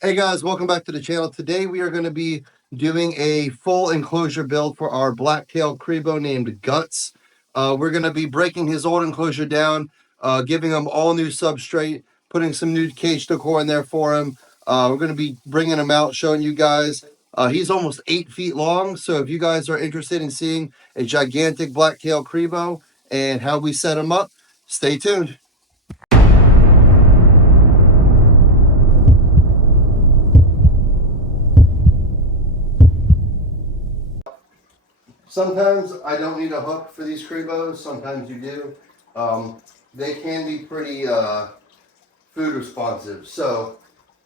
Hey guys, welcome back to the channel. Today we are going to be doing a full enclosure build for our black-tailed Cribo named Guts. We're going to be breaking his old enclosure down, giving him all new substrate, putting some new cage decor in there for him. We're going to be bringing him out, showing you guys. He's almost 8 feet long, so if you guys are interested in seeing a gigantic black-tailed Cribo and how we set him up, stay tuned. Sometimes I don't need a hook for these Cribos, sometimes you do. They can be pretty food responsive, so,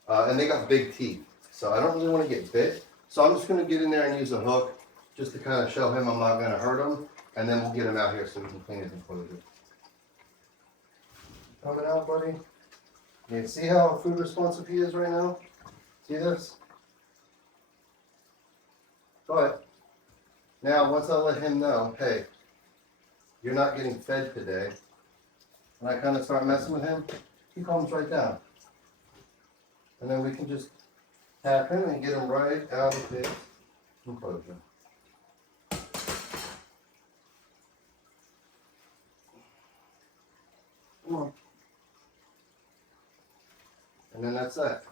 and they got big teeth, so I don't really want to get bit. So I'm just going to get in there and use a hook just to kind of show him I'm not going to hurt him, and then we'll get him out here so we can clean his enclosure. Coming out, buddy. You see how food responsive he is right now? See this? Go ahead. Now, once I let him know, hey, you're not getting fed today, and I kind of start messing with him, he calms right down. And then we can just tap him and get him right out of his enclosure. Come on. And then that's that.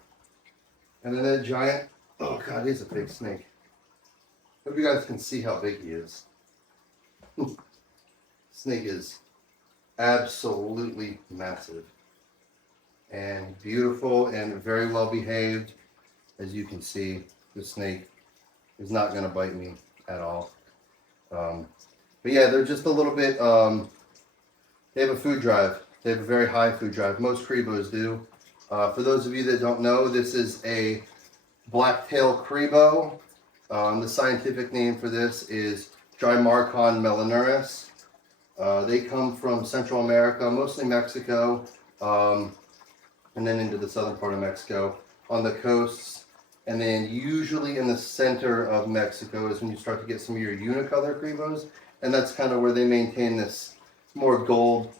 And then that giant, oh God, he's a big snake. Hope you guys can see how big he is. Snake is absolutely massive and beautiful and very well behaved. As you can see, the snake is not going to bite me at all. But yeah, they're just a little bit, they have a food drive. They have a very high food drive. Most Cribos do. For those of you that don't know, this is a black-tailed Cribo. The scientific name for this is Drymarchon melanaris. They come from Central America, mostly Mexico, and then into the southern part of Mexico, on the coasts, and then usually in the center of Mexico is when you start to get some of your unicolor Cribos, and that's kind of where they maintain this more gold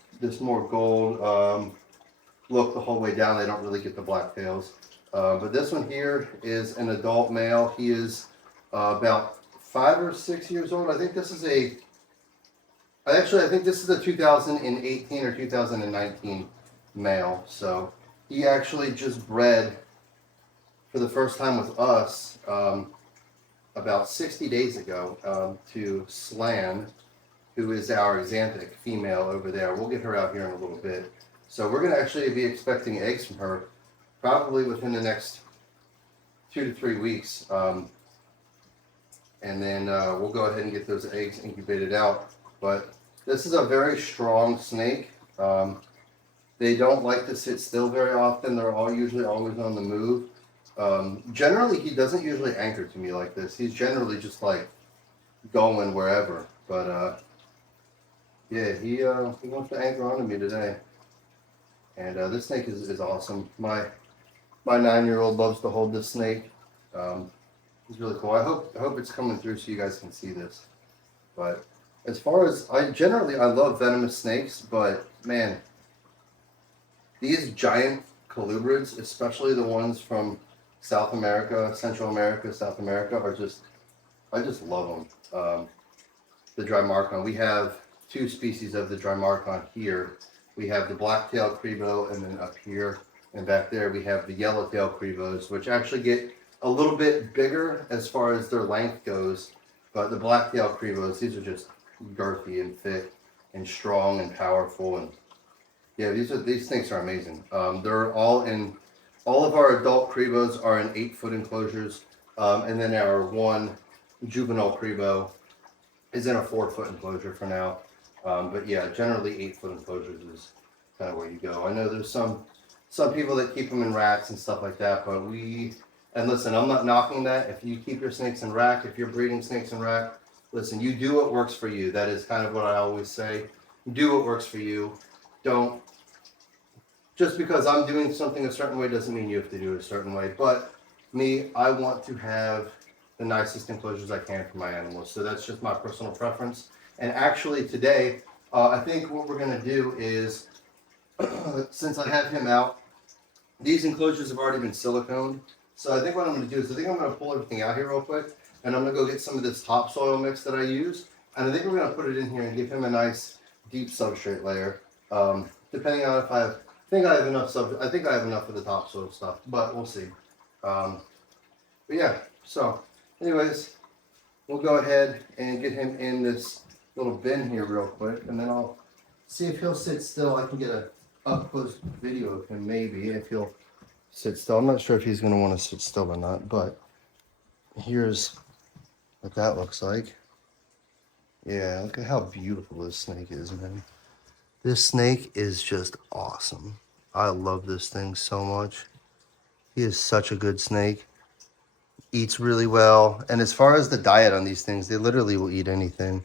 look the whole way down. They don't really get the black tails. But this one here is an adult male. He is about 5 or 6 years old. I think this is a 2018 or 2019 male. So he actually just bred for the first time with us about 60 days ago to Slan, who is our Xanthic female over there. We'll get her out here in a little bit. So we're going to actually be expecting eggs from her probably within the next 2 to 3 weeks. And then we'll go ahead and get those eggs incubated out. But this is a very strong snake. They don't like to sit still very often. They're usually always on the move. Generally, he doesn't usually anchor to me like this. He's generally just like going wherever. But yeah, he wants to anchor onto me today. And this snake is awesome. My 9-year-old loves to hold this snake. It's really cool. I hope it's coming through so you guys can see this. But as far as I love venomous snakes, but man, these giant colubrids, especially the ones from South America, Central America, South America, I just love them. The Drymarchon. We have 2 species of the Drymarchon here. We have the black-tailed Cribo, and then up here and back there we have the yellow-tailed Cribos, which actually get a little bit bigger as far as their length goes, but the black-tailed Cribos, these are just girthy and thick and strong and powerful, and yeah, these snakes are amazing. They're all of our adult Cribos are in 8-foot enclosures, and then our one juvenile Cribo is in a 4-foot enclosure for now. But yeah, generally 8-foot enclosures is kind of where you go. I know there's some people that keep them in racks and stuff like that, but and listen, I'm not knocking that. If you keep your snakes in rack, if you're breeding snakes in rack, listen, you do what works for you. That is kind of what I always say. Do what works for you. Don't, just because I'm doing something a certain way doesn't mean you have to do it a certain way. But me, I want to have the nicest enclosures I can for my animals. So that's just my personal preference. And actually today, I think what we're going to do is, since I have him out, these enclosures have already been siliconed. So I think what I'm going to do is I think I'm going to pull everything out here real quick, and I'm going to go get some of this topsoil mix that I use, and I think we're going to put it in here and give him a nice deep substrate layer. Depending on if I think I have enough I think I have enough of the topsoil stuff, but we'll see. But yeah, so anyways, we'll go ahead and get him in this little bin here real quick, and then I'll see if he'll sit still. I can get a up close video of him maybe if he'll sit still. I'm not sure if he's going to want to sit still or not, but here's what that looks like. Yeah, look at how beautiful this snake is, man. This snake is just awesome. I love this thing so much. He is such a good snake. Eats really well. And as far as the diet on these things, they literally will eat anything.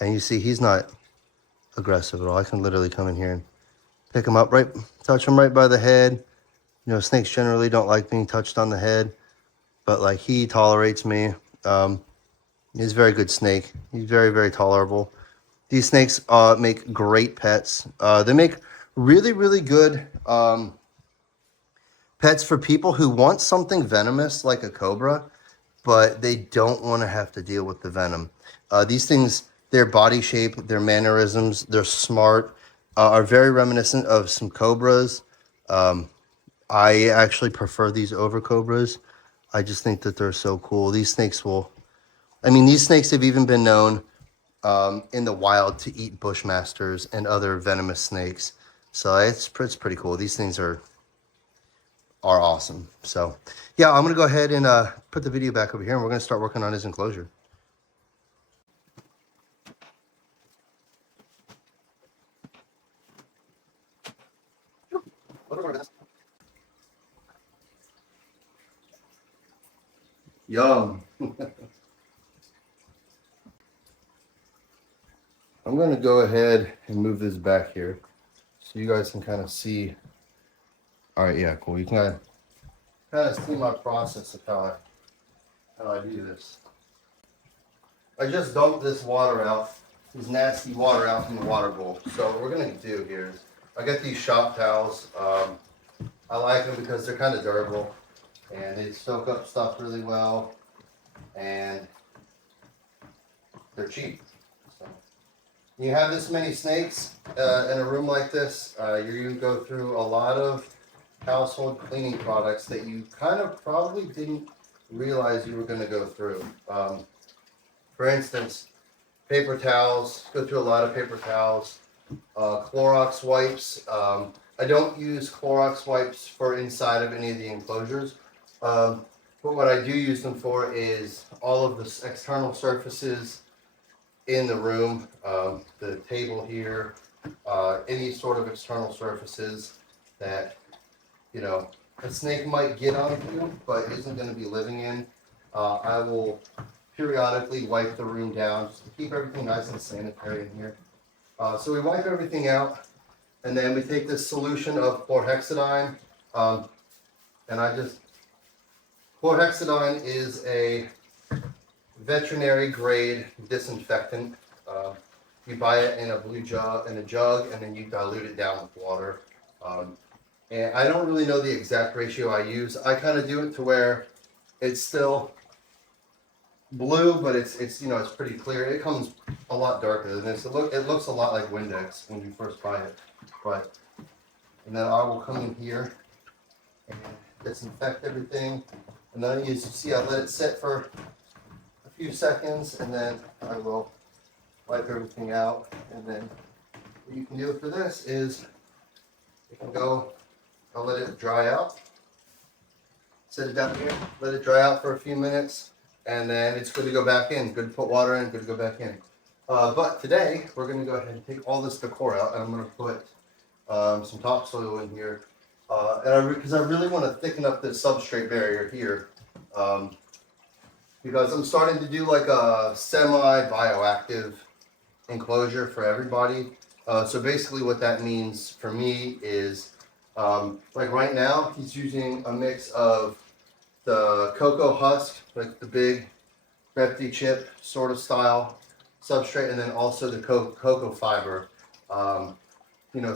And you see, he's not aggressive at all. I can literally come in here and pick him up, right, touch him right by the head. You know, snakes generally don't like being touched on the head, but like he tolerates me. He's a very good snake. He's very, very tolerable. These snakes make great pets. They make really, really good pets for people who want something venomous like a cobra, but they don't want to have to deal with the venom. These things, their body shape, their mannerisms, they're smart, are very reminiscent of some cobras. I actually prefer these over cobras. I just think that they're so cool. These snakes these snakes have even been known in the wild to eat bushmasters and other venomous snakes. So it's pretty cool. These things are awesome. So yeah, I'm gonna go ahead and put the video back over here, and we're gonna start working on his enclosure. Yum. I'm gonna go ahead and move this back here so you guys can kind of see. All right, yeah, cool. You can kind of see my process of how I do this. I just dumped this water out, this nasty water out from the water bowl. So what we're gonna do here is I got these shop towels. I like them because they're kind of durable and they soak up stuff really well, and they're cheap. So when you have this many snakes in a room like this, you're gonna go through a lot of household cleaning products that you kind of probably didn't realize you were going to go through. For instance, paper towels, go through a lot of paper towels, Clorox wipes. I don't use Clorox wipes for inside of any of the enclosures, but what I do use them for is all of the external surfaces in the room, the table here, any sort of external surfaces that a snake might get onto, but isn't going to be living in. I will periodically wipe the room down just to keep everything nice and sanitary in here. So we wipe everything out, and then we take this solution of chlorhexidine, and chlorhexidine is a veterinary grade disinfectant. You buy it in a jug, and then you dilute it down with water. And I don't really know the exact ratio I use. I kind of do it to where it's still blue, but it's pretty clear. It comes a lot darker than this. It looks a lot like Windex when you first buy it. And then I will come in here and disinfect everything. And then you see I let it sit for a few seconds, and then I will wipe everything out. And then what you can do for this is you can go. I'll let it dry out. Set it down here, let it dry out for a few minutes, and then it's good to go back in. Good to put water in, good to go back in. But today, we're going to go ahead and take all this decor out, and I'm going to put some topsoil in here. Because I really want to thicken up this substrate barrier here. Because I'm starting to do like a semi-bioactive enclosure for everybody. So basically what that means for me is like right now, he's using a mix of the cocoa husk, like the big Repti chip sort of style substrate, and then also the cocoa fiber,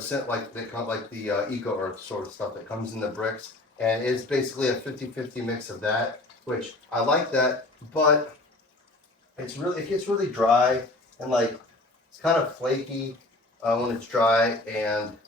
sent like the Eco Earth sort of stuff that comes in the bricks. And it's basically a 50-50 mix of that, which I like that, but it gets really dry and like it's kind of flaky when it's dry. And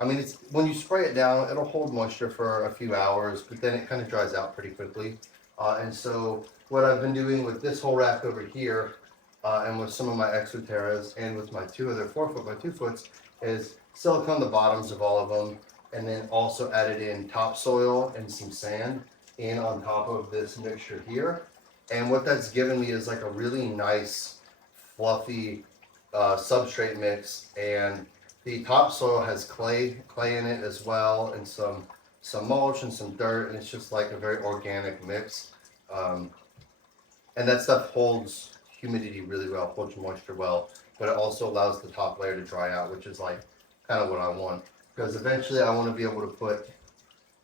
I mean, it's when you spray it down, it'll hold moisture for a few hours, but then it kind of dries out pretty quickly. And so what I've been doing with this whole rack over here, and with some of my Exoterras and with my 2 other 4-foot by 2-foots, is silicone the bottoms of all of them, and then also added in topsoil and some sand in on top of this mixture here. And what that's given me is like a really nice, fluffy substrate mix. And the topsoil has clay in it as well, and some mulch and some dirt, and it's just like a very organic mix. And that stuff holds humidity really well, holds moisture well, but it also allows the top layer to dry out, which is like kind of what I want. Because eventually I want to be able to put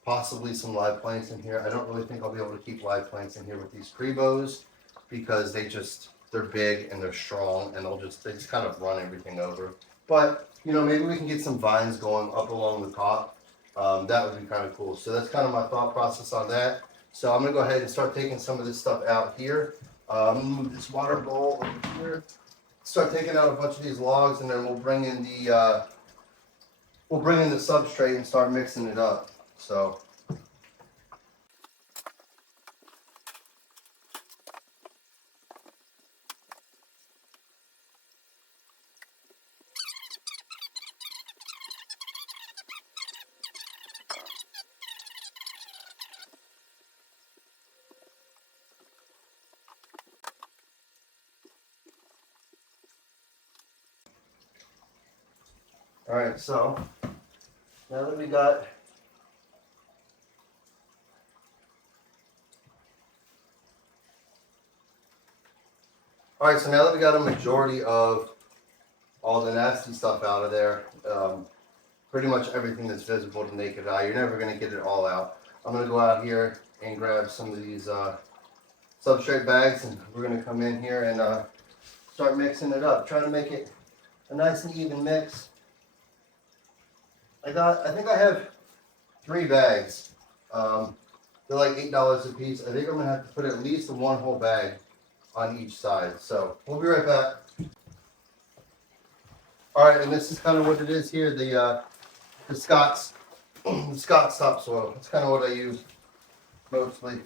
possibly some live plants in here. I don't really think I'll be able to keep live plants in here with these Cribos because they're big and they're strong, and they just kind of run everything over. But, you know, maybe we can get some vines going up along the top. That would be kind of cool. So that's kind of my thought process on that. So I'm going to go ahead and start taking some of this stuff out here. Move this water bowl over here. Start taking out a bunch of these logs, and then we'll bring in the substrate and start mixing it up. So. All right, so now that we got a majority of all the nasty stuff out of there, pretty much everything that's visible to naked eye, you're never going to get it all out. I'm going to go out here and grab some of these substrate bags, and we're going to come in here and start mixing it up. Try to make it a nice and even mix. I think I have 3 bags. They're like $8 a piece. I think I'm gonna have to put at least 1 whole bag on each side. So we'll be right back. All right, and this is kind of what it is here. The Scott's topsoil. That's kind of what I use mostly.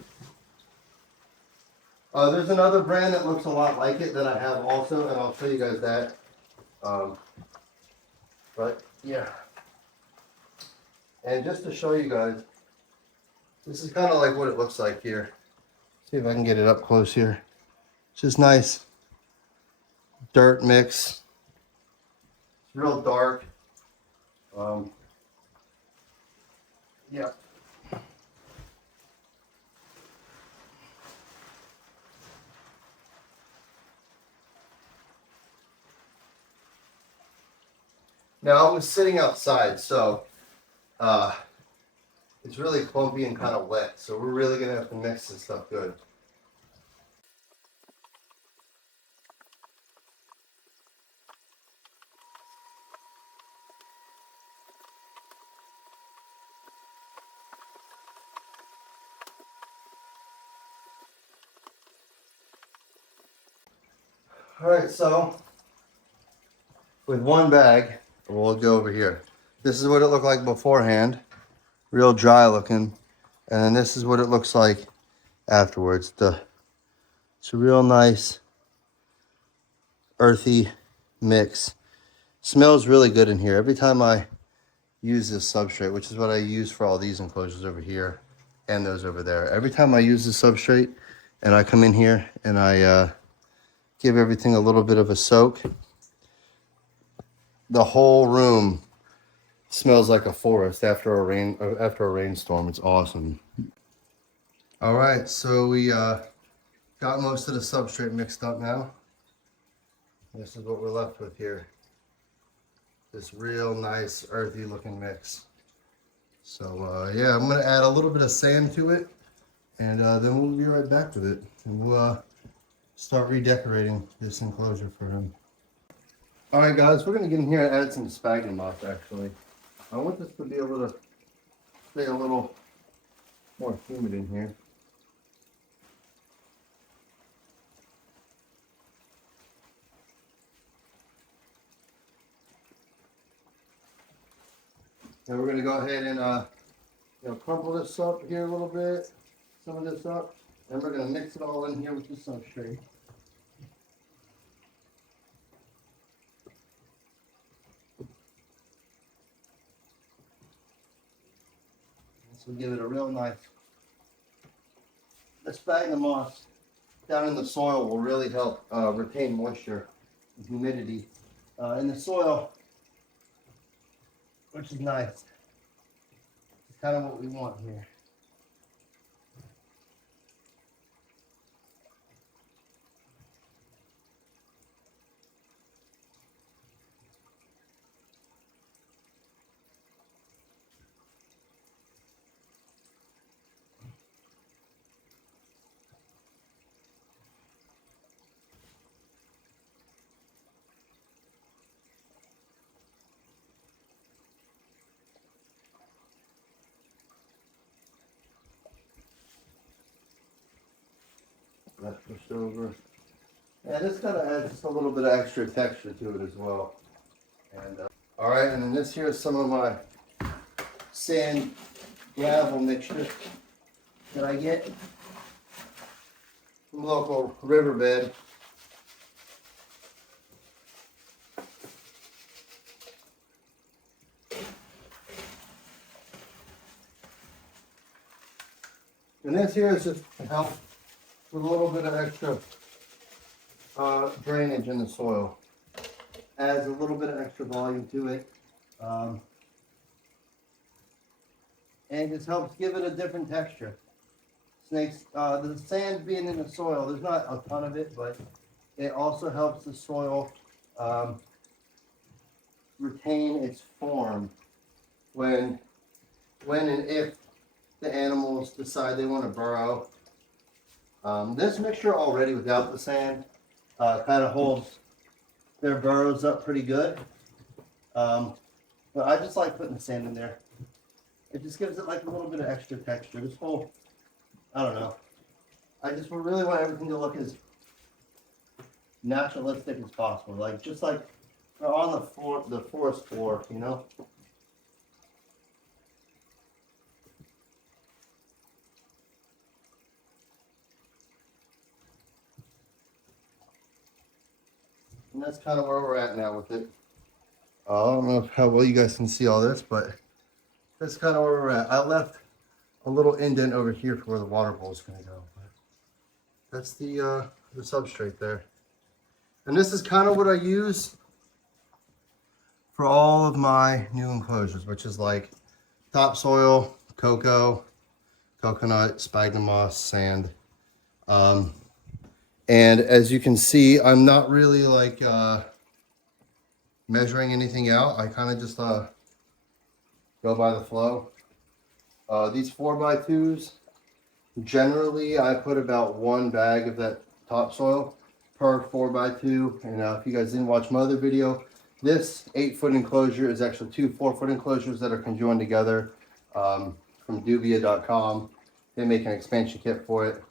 There's another brand that looks a lot like it that I have also, and I'll show you guys that. But yeah. And just to show you guys, this is kind of like what it looks like here. See if I can get it up close here. It's just nice dirt mix. It's real dark. Yeah. Now I was sitting outside, so it's really clumpy and kind of wet, so we're really gonna have to mix this stuff good. All right, so with 1 bag, we'll go over here. This is what it looked like beforehand, real dry looking, and then this is what it looks like afterwards. It's a real nice earthy mix. Smells really good in here. Every time I use this substrate, which is what I use for all these enclosures over here and those over there, every time I use the substrate and I come in here and I give everything a little bit of a soak, the whole room smells like a forest after a rainstorm. It's awesome. All right, so we got most of the substrate mixed up now. This is what we're left with here. This real nice earthy looking mix. So yeah, I'm gonna add a little bit of sand to it, and then we'll be right back with it, and we'll start redecorating this enclosure for him. All right, guys, we're gonna get in here and add some sphagnum moss. Actually, I want this to be able to stay a little more humid in here. Now we're going to go ahead and crumple this up here a little bit, some of this up, and we're going to mix it all in here with the substrate. This will give it a real nice. The sphagnum moss down in the soil will really help retain moisture and humidity in the soil, which is nice. It's kind of what we want here. That's pushed over. Yeah, this kind of adds just a little bit of extra texture to it as well. And all right, and then this here is some of my sand gravel mixture that I get from a local riverbed. And this here is just to help with a little bit of extra drainage in the soil. Adds a little bit of extra volume to it. And just helps give it a different texture. Snakes, the sand being in the soil, there's not a ton of it, but it also helps the soil retain its form when and if the animals decide they want to burrow. This mixture already without the sand kind of holds their burrows up pretty good. But I just like putting the sand in there. It just gives it like a little bit of extra texture. This whole, I don't know. I just really want everything to look as naturalistic as possible. Like just like on the forest floor, you know. And that's kind of where we're at now with it. I don't know how well you guys can see all this, but that's kind of where we're at. I left a little indent over here for where the water bowl is going to go. But that's the substrate there. And this is kind of what I use for all of my new enclosures, which is like topsoil, cocoa, coconut, sphagnum moss, sand. And as you can see, I'm not really like measuring anything out. I kind of just go by the flow. These 4x2s, generally I put about 1 bag of that topsoil per 4x2. And if you guys didn't watch my other video, this 8-foot enclosure is actually 2 4-foot enclosures that are conjoined together from Dubia.com. They make an expansion kit for it.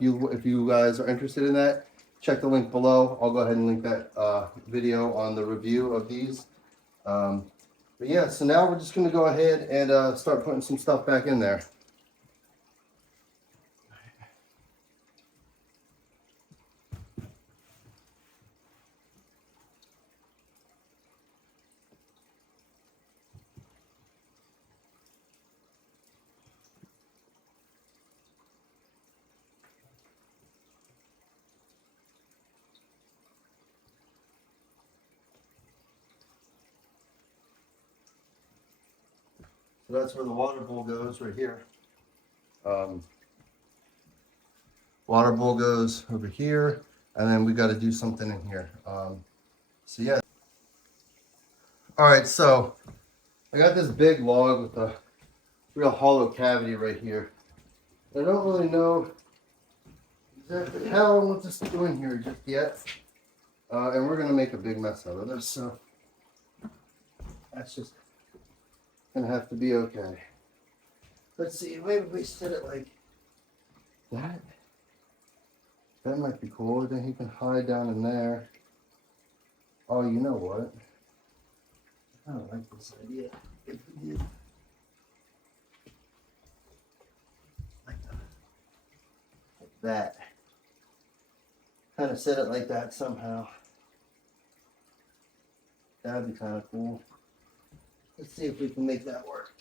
If you guys are interested in that, check the link below. I'll go ahead and link that video on the review of these. But yeah, so now we're just going to go ahead and start putting some stuff back in there. So that's where the water bowl goes, right here. Water bowl goes over here, and then we got to do something in here. So yeah. All right, so I got this big log with a real hollow cavity right here. I don't really know exactly how I want this to go in here just yet. And we're going to make a big mess out of this, so that's just gonna have to be okay. Let's see, maybe we set it like that. That might be cool. Then he can hide down in there. Oh, you know what? I don't like this idea. If we did like that. Kind of set it like that somehow. That'd be kind of cool. Let's see if we can make that work.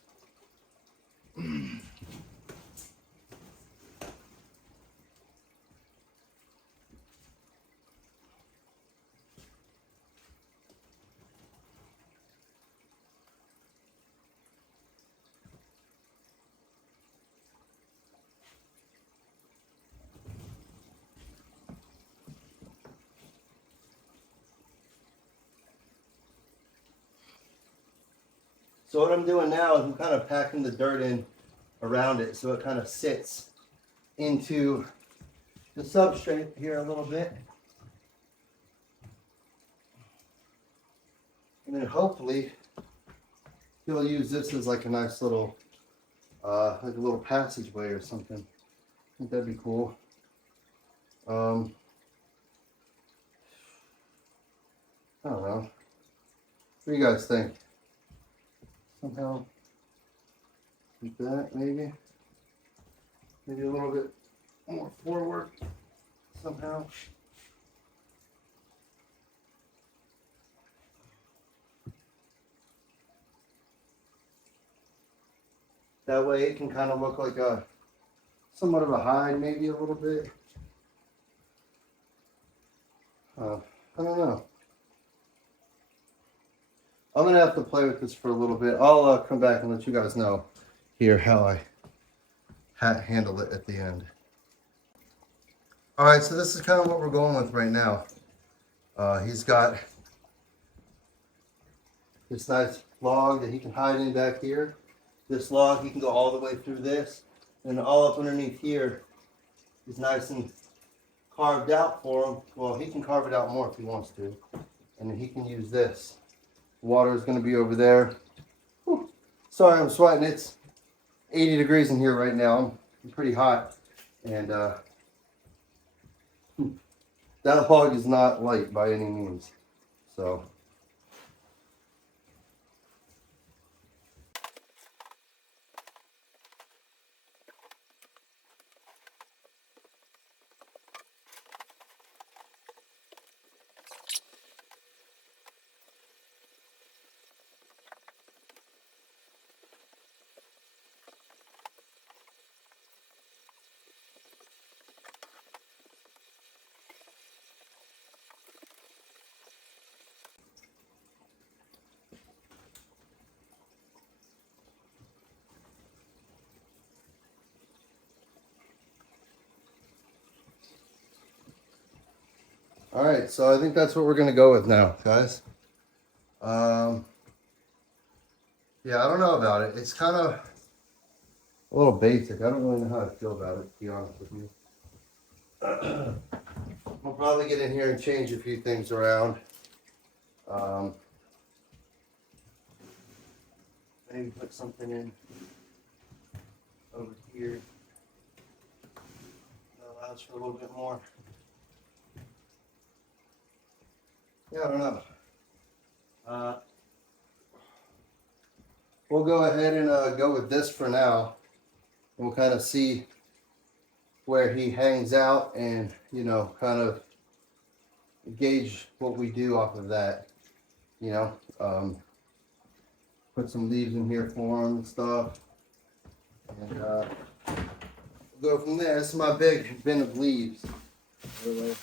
So what I'm doing now is I'm kind of packing the dirt in around it so it kind of sits into the substrate here a little bit. And then hopefully he'll use this as like a nice little, like a little passageway or something. I think that'd be cool. I don't know. What do you guys think? Somehow like that, maybe a little bit more forward somehow. That way it can kind of look like a somewhat of a hide, maybe a little bit. I don't know. I'm gonna have to play with this for a little bit. I'll come back and let you guys know here how I handle it at the end. All right, so this is kind of what we're going with right now. He's got this nice log that he can hide in back here. This log, he can go all the way through this, and all up underneath here is nice and carved out for him. Well, he can carve it out more if he wants to, and then he can use this. Water is going to be over there. Whew. Sorry, I'm sweating. It's 80 degrees in here right now. I'm pretty hot, and that log is not light by any means. So. All right, so I think that's what we're going to go with now, guys. Yeah, I don't know about it. It's kind of a little basic. I don't really know how I feel about it, to be honest with you. We'll probably get in here and change a few things around. Maybe put something in over here that allows for a little bit more. Yeah, I don't know. We'll go ahead and go with this for now. We'll kind of see where he hangs out and, you know, kind of gauge what we do off of that. You know, put some leaves in here for him and stuff. And we'll go from there. This is my big bin of leaves, by the way.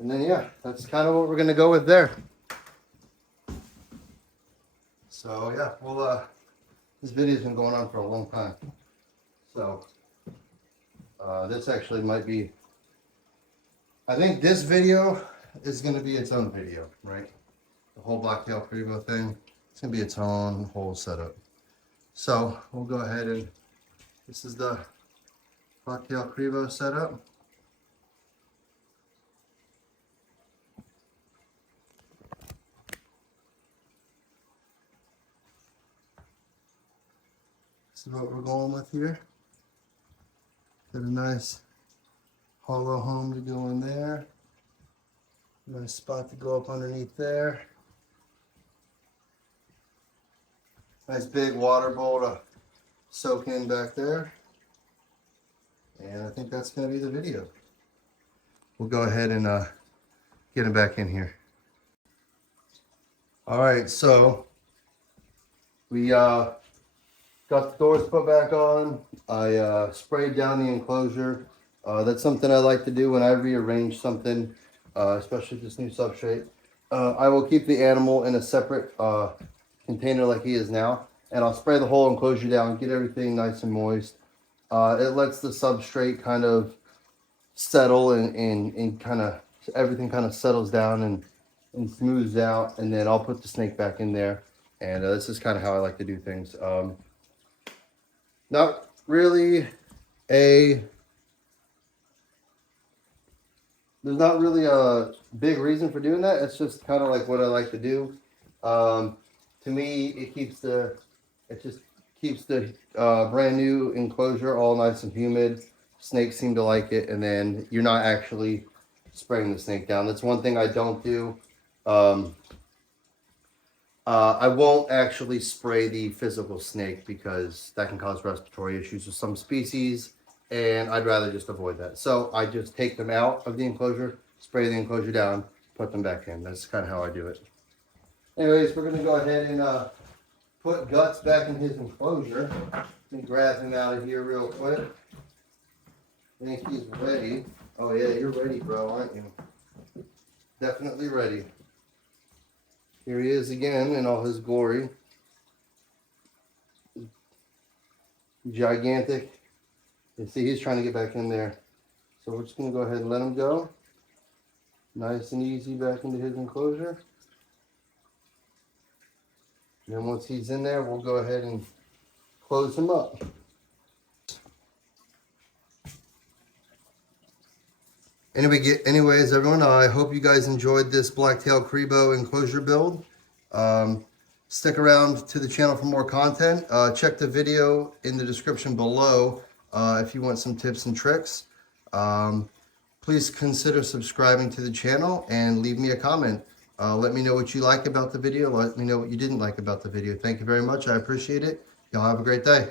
And then, yeah, that's kind of what we're going to go with there. So, yeah, we'll This video's been going on for a long time. So, this actually might be, I think this video is going to be its own video, right? The whole blacktail Cribo thing. It's going to be its own whole setup. So, we'll go ahead and, this is the blacktail Cribo setup. This is what we're going with here. Got a nice hollow home to go in there. Nice spot to go up underneath there. Nice big water bowl to soak in back there. And I think that's going to be the video. We'll go ahead and get it back in here. All right, so we got the doors put back on. I sprayed down the enclosure. That's something I like to do when I rearrange something, especially this new substrate. I will keep the animal in a separate container like he is now, and I'll spray the whole enclosure down, get everything nice and moist. It lets the substrate kind of settle and kind of everything kind of settles down and smooths out, and then I'll put the snake back in there. And this is kind of how I like to do things. Not really there's not really a big reason for doing that. It's just kind of like what I like to do. To me, it just keeps the brand new enclosure all nice and humid. Snakes seem to like it, and then you're not actually spraying the snake down. That's one thing I don't do. I won't actually spray the physical snake because that can cause respiratory issues with some species, and I'd rather just avoid that. So I just take them out of the enclosure, spray the enclosure down, put them back in. That's kind of how I do it. Anyways, we're going to go ahead and put Guts back in his enclosure. Let me grab him out of here real quick. I think he's ready. Oh yeah, you're ready, bro, aren't you? Definitely ready. Here he is again in all his glory. Gigantic. You see, he's trying to get back in there. So we're just going to go ahead and let him go. Nice and easy back into his enclosure. And then once he's in there, we'll go ahead and close him up. Anyways, everyone, I hope you guys enjoyed this blacktail Cribo enclosure build. Stick around to the channel for more content. Check the video in the description below if you want some tips and tricks. Please consider subscribing to the channel and leave me a comment. Let me know what you like about the video. Let me know what you didn't like about the video. Thank you very much. I appreciate it. Y'all have a great day.